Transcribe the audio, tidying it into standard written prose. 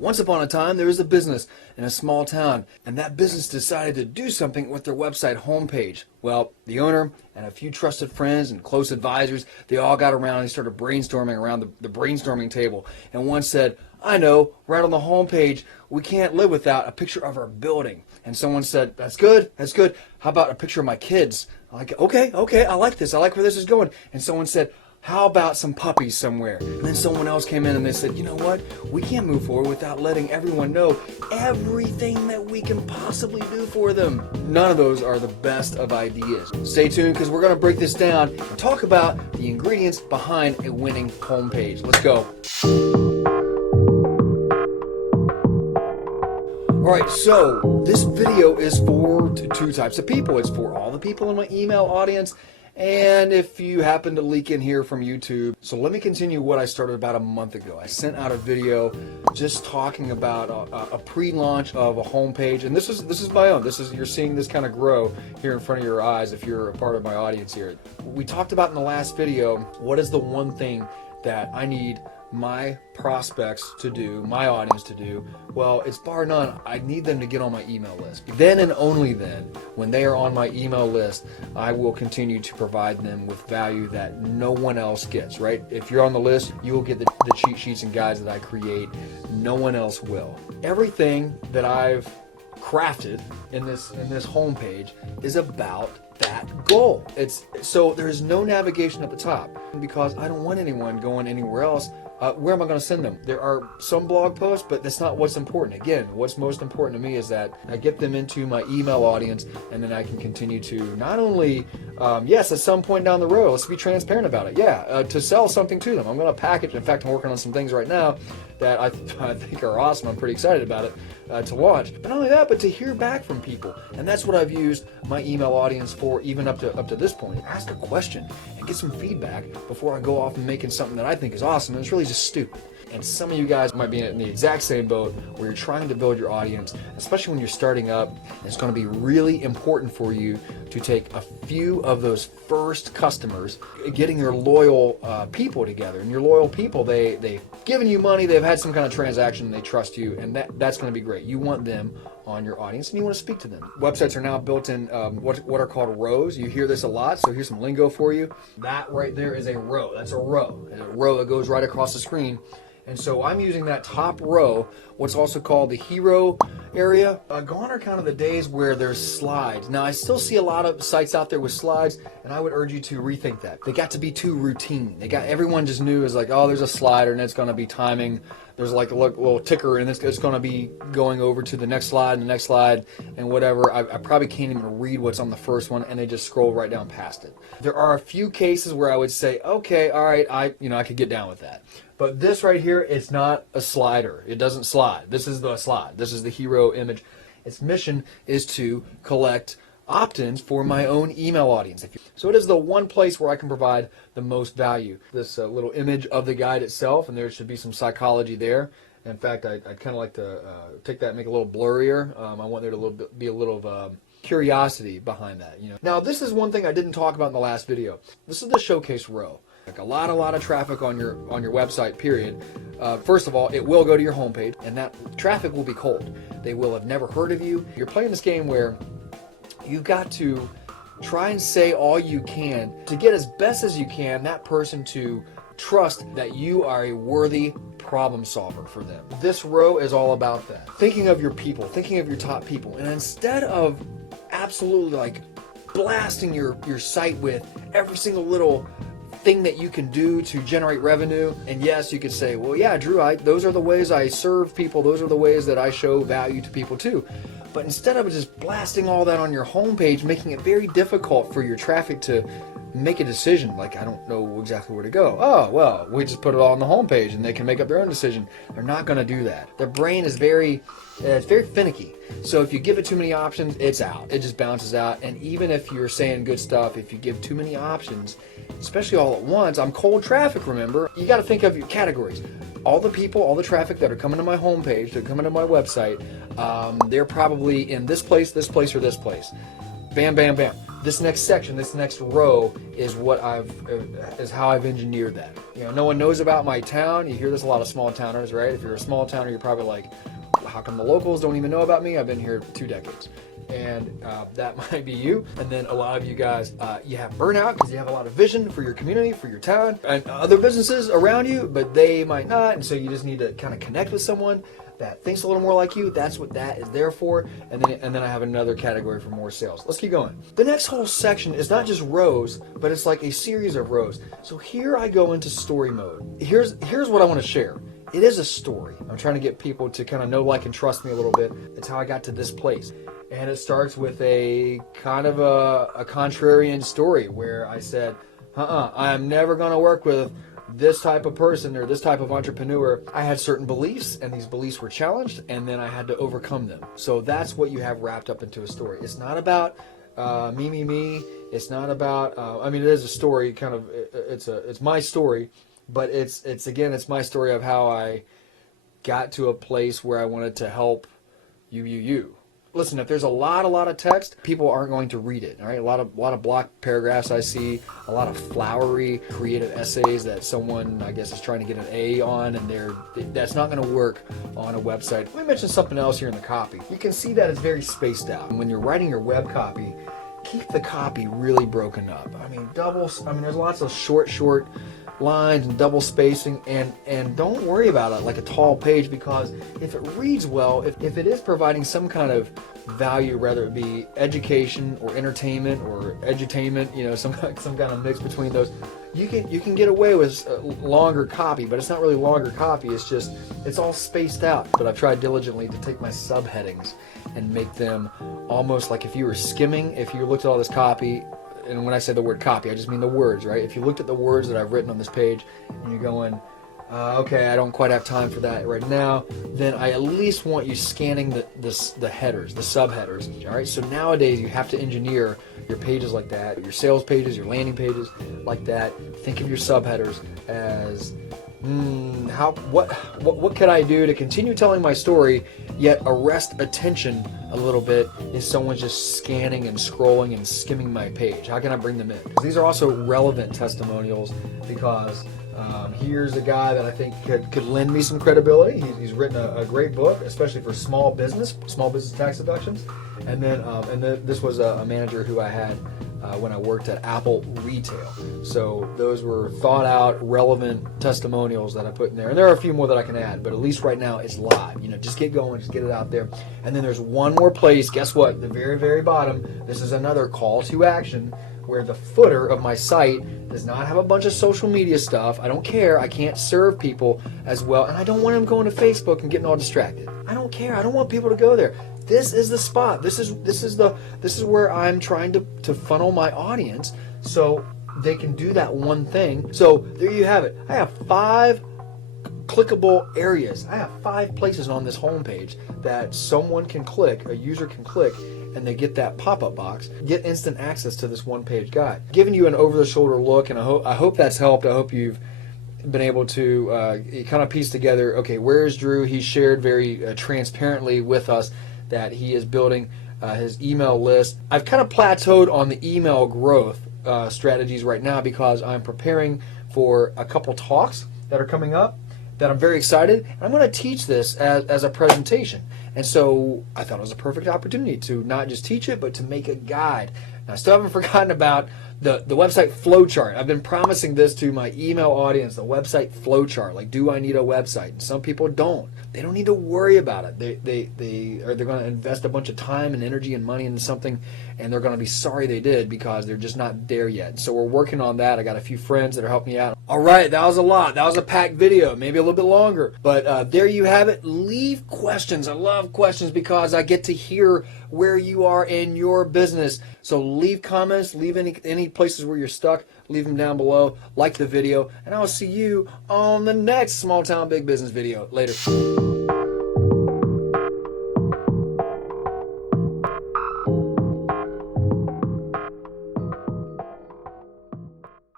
Once upon a time, there was a business in a small town, and that business decided to do something with their website homepage. Well, the owner and a few trusted friends and close advisors, they all got around and started brainstorming around the brainstorming table. And one said, I know, right on the homepage, we can't live without a picture of our building. And someone said, that's good. How about a picture of my kids? I'm like, okay, I like this. I like where this is going. And someone said, how about some puppies somewhere? And then someone else came in and they said, you know what? We can't move forward without letting everyone know everything that we can possibly do for them. None of those are the best of ideas. Stay tuned because we're going to break this down and talk about the ingredients behind a winning homepage. Let's go. Alright, so this video is for two types of people. It's for all the people in my email audience, and if you happen to leak in here from YouTube. So let me continue what I started about a month ago. I sent out a video just talking about a pre-launch of a homepage, and this is my own. You're seeing this kind of grow here in front of your eyes if you're a part of my audience here. We talked about in the last video, what is the one thing that I need my prospects to do, my audience to do? Well, it's bar none, I need them to get on my email list. Then and only then, when they are on my email list, I will continue to provide them with value that no one else gets, right? If you're on the list, you will get the cheat sheets and guides that I create. No one else will. Everything that I've crafted in this homepage is about that goal. So there's no navigation at the top because I don't want anyone going anywhere else. Where am I going to send them? There are some blog posts, but that's not what's important. Again, what's most important to me is that I get them into my email audience, and then I can continue to not only, yes, at some point down the road, let's be transparent about it, to sell something to them. I'm going to package. In fact, I'm working on some things right now that I think are awesome. I'm pretty excited about it to launch. But not only that, but to hear back from people. And that's what I've used my email audience for, even up to this point. Ask a question and get some feedback before I go off and making something that I think is awesome and it's really just stupid. And some of you guys might be in the exact same boat where you're trying to build your audience, especially when you're starting up. And it's going to be really important for you to take a few of those first customers, getting your loyal people together. And your loyal people, they've given you money, they've had some kind of transaction, they trust you, and that's going to be great. You want them on your audience and you want to speak to them. Websites are now built in what are called rows. You hear this a lot, so here's some lingo for you. That right there is a row. That's a row. And a row that goes right across the screen. And so I'm using that top row, what's also called the hero area. Gone are kind of the days where there's slides. Now, I still see a lot of sites out there with slides, and I would urge you to rethink that. They got to be too routine. Everyone just knew is like, oh, there's a slider, and it's going to be timing. There's like a little ticker, and it's going to be going over to the next slide and the next slide and whatever. I probably can't even read what's on the first one, and they just scroll right down past it. There are a few cases where I would say, okay, all right, I could get down with that. But this right here, it's not a slider. It doesn't slide. This is the slide. This is the hero image. Its mission is to collect opt-ins for my own email audience. So it is the one place where I can provide the most value. This little image of the guide itself, and there should be some psychology there. In fact, I'd kind of like to take that and make it a little blurrier. I want there to be a little curiosity behind that. Now, this is one thing I didn't talk about in the last video. This is the showcase row. Like a lot of traffic on your website, period. First of all, it will go to your homepage, and that traffic will be cold. They will have never heard of you. You're playing this game where you've got to try and say all you can to get as best as you can that person to trust that you are a worthy problem solver for them. This row is all about that. Thinking of your people, thinking of your top people, and instead of absolutely like blasting your site with every single little thing that you can do to generate revenue. And yes, you could say, well, yeah, Drew, those are the ways I serve people. Those are the ways that I show value to people too. But instead of just blasting all that on your homepage, making it very difficult for your traffic to make a decision, like, I don't know exactly where to go. Oh, well, we just put it all on the homepage and they can make up their own decision. They're not going to do that. Their brain is very finicky. So if you give it too many options, it's out. It just bounces out. And even if you're saying good stuff, if you give too many options, especially all at once, I'm cold traffic, remember? You got to think of your categories. All the people, all the traffic that are coming to my homepage, that are coming to my website, they're probably in this place, or this place. Bam, bam, bam. this next section, this next row is is how I've engineered that. You know, no one knows about my town. You hear this a lot of small towners, right? If you're a small towner, you're probably like, how come the locals don't even know about me? I've been here 2 decades. And that might be you. And then a lot of you guys, you have burnout because you have a lot of vision for your community, for your town, and other businesses around you, but they might not. And so you just need to kind of connect with someone that thinks a little more like you. That's what that is there for. And then I have another category for more sales. Let's keep going. The next whole section is not just rows, but it's like a series of rows. So here I go into story mode. Here's what I want to share. It is a story. I'm trying to get people to kind of know, like, and trust me a little bit. It's how I got to this place. And it starts with a kind of a contrarian story where I said, I'm never going to work with this type of person or this type of entrepreneur. I had certain beliefs, and these beliefs were challenged, and then I had to overcome them. So that's what you have wrapped up into a story. It's not about me. It's not about, it is a story, kind of, it's my story, but it's my story of how I got to a place where I wanted to help you. Listen, if there's a lot of text, people aren't going to read it. All right, a lot of block paragraphs I see, a lot of flowery, creative essays that someone, I guess, is trying to get an A on, and that's not going to work on a website. Let me mention something else here in the copy. You can see that it's very spaced out. When you're writing your web copy, keep the copy really broken up. There's lots of short lines and double spacing, and don't worry about it like a tall page, because if it reads well, if it is providing some kind of value, whether it be education or entertainment or edutainment, some kind of mix between those, you can get away with longer copy, but it's not really longer copy. It's all spaced out. But I've tried diligently to take my subheadings and make them almost like if you were skimming. If you looked at all this copy, and when I say the word copy, I just mean the words, right? If you looked at the words that I've written on this page and you're going, okay, I don't quite have time for that right now, then I at least want you scanning the headers, the subheaders. All right, so nowadays you have to engineer your pages like that, your sales pages, your landing pages like that. Think of your subheaders as what could I do to continue telling my story yet arrest attention a little bit if someone's just scanning and scrolling and skimming my page? How can I bring them in? These are also relevant testimonials because here's a guy that I think could lend me some credibility. He's written a great book, especially for small business tax deductions. And then this was a manager who I had when I worked at Apple Retail. So those were thought out, relevant testimonials that I put in there. And there are a few more that I can add, but at least right now it's live. Just get going, just get it out there. And then there's one more place. Guess what? The very, very bottom. This is another call to action where the footer of my site does not have a bunch of social media stuff. I don't care. I can't serve people as well. And I don't want them going to Facebook and getting all distracted. I don't care. I don't want people to go there. This is the spot. This is where I'm trying to funnel my audience so they can do that one thing. So there you have it. I have 5 clickable areas. I have 5 places on this homepage that someone can click, a user can click, and they get that pop-up box, get instant access to this one-page guide. Giving you an over-the-shoulder look, and I hope that's helped. I hope you've been able to kind of piece together, okay, where's Drew? He shared very transparently with us that he is building his email list. I've kind of plateaued on the email growth strategies right now because I'm preparing for a couple talks that are coming up that I'm very excited. And I'm going to teach this as a presentation. And so I thought it was a perfect opportunity to not just teach it, but to make a guide. And I still haven't forgotten about the website flowchart. I've been promising this to my email audience, the website flowchart. Like, do I need a website? And some people don't. They don't need to worry about it. They're going to invest a bunch of time and energy and money into something, and they're going to be sorry they did because they're just not there yet. So we're working on that. I got a few friends that are helping me out. All right, that was a lot. That was a packed video, maybe a little bit longer. But there you have it. Leave questions. I love questions because I get to hear where you are in your business. So leave comments, leave any places where you're stuck, leave them down below, like the video, and I'll see you on the next Small Town Big Business video. Later.